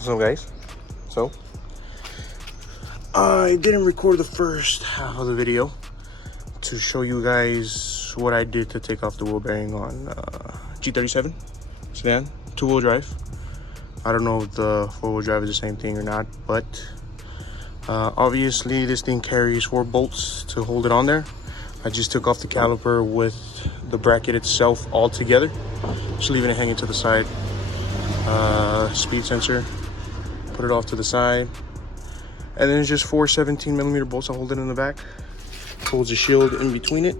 So guys, so I didn't record the first half of the video to show you guys what I did to take off the wheel bearing on G37 sedan, 2-wheel drive. I don't know if the 4-wheel drive is the same thing or not, but obviously this thing carries 4 bolts to hold it on there. I just took off the caliper with the bracket itself all together, just leaving it hanging to the side. Speed sensor, put it off to the side, and then it's just 4 17mm bolts. I hold it in the back, holds a shield in between it.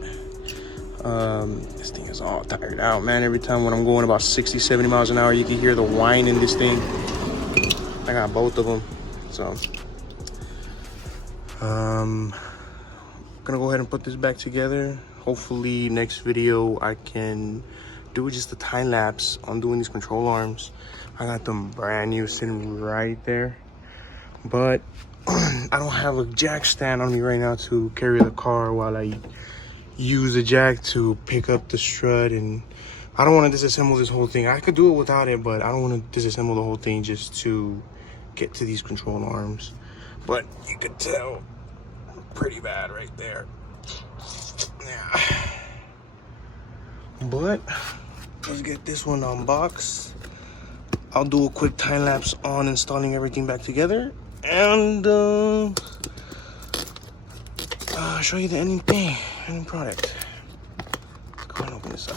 This thing is all tired out, man. Every time when I'm going about 60-70 miles an hour, you can hear the whine in this thing. I got both of them, so gonna go ahead and put this back together. Hopefully next video I can do just a time lapse on doing these control arms. I got them brand new sitting right there, but I don't have a jack stand on me right now to carry the car while I use the jack to pick up the strut, and I don't want to disassemble this whole thing. I could do it without it, but I don't want to disassemble the whole thing just to get to these control arms. But you could tell pretty bad right there. Yeah. But let's get this one unboxed. I'll do a quick time lapse on installing everything back together, and show you the ending product. Let's go ahead and open this up.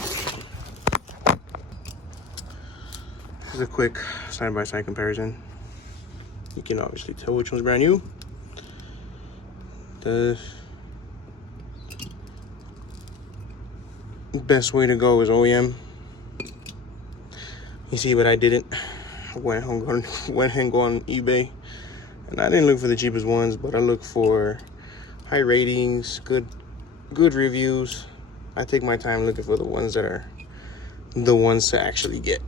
This is a quick side-by-side comparison. You can obviously tell which one's brand new. The best way to go is OEM. You see, but I didn't. I went and go on eBay, and I didn't look for the cheapest ones, but I look for high ratings, good reviews. I take my time looking for the ones that are the ones to actually get.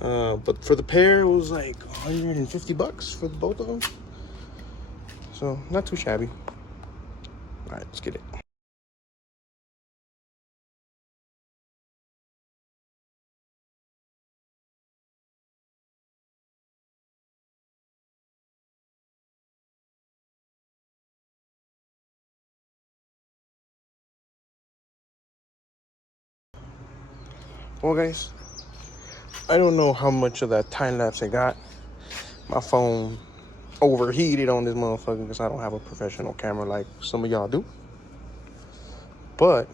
But for the pair, it was like $150 for both of them. So not too shabby. All right, let's get it. Well, guys, I don't know how much of that time lapse I got. My phone overheated on this motherfucker because I don't have a professional camera like some of y'all do. But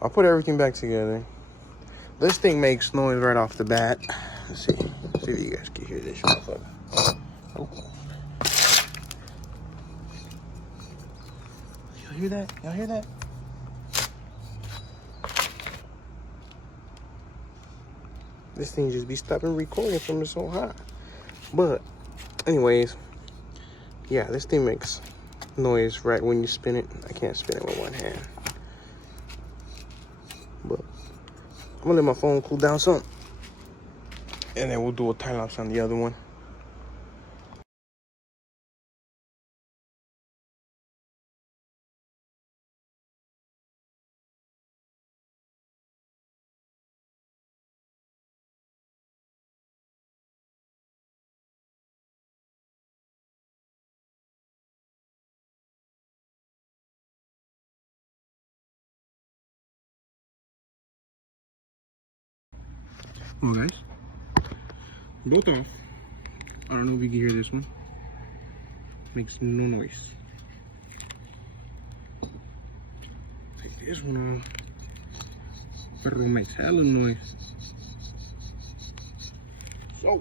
I'll put everything back together. This thing makes noise right off the bat. Let's see if you guys can hear this motherfucker. Oh. Y'all hear that? Y'all hear that? This thing just be stopping recording from it so high. But anyways, yeah, this thing makes noise right when you spin it. I can't spin it with one hand, but I'm gonna let my phone cool down some, and then we'll do a time lapse on the other one. Well, guys, both off. I don't know if you can hear this one. Makes no noise. Take this one off. But it makes hella noise. So,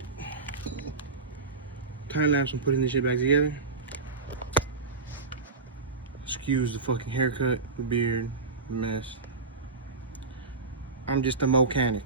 time lapse on putting this shit back together. Excuse the fucking haircut, the beard, the mess. I'm just a mechanic.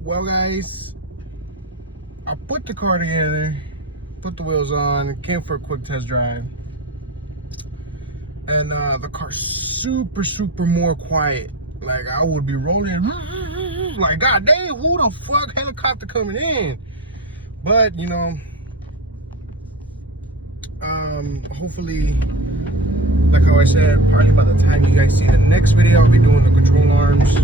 Well, guys, I put the car together. put the wheels on, came for a quick test drive. And the car's super more quiet. Like, I would be rolling, like, god dang, who the fuck, helicopter coming in? But, you know, hopefully, like how I said, probably by the time you guys see the next video, I'll be doing the control arms.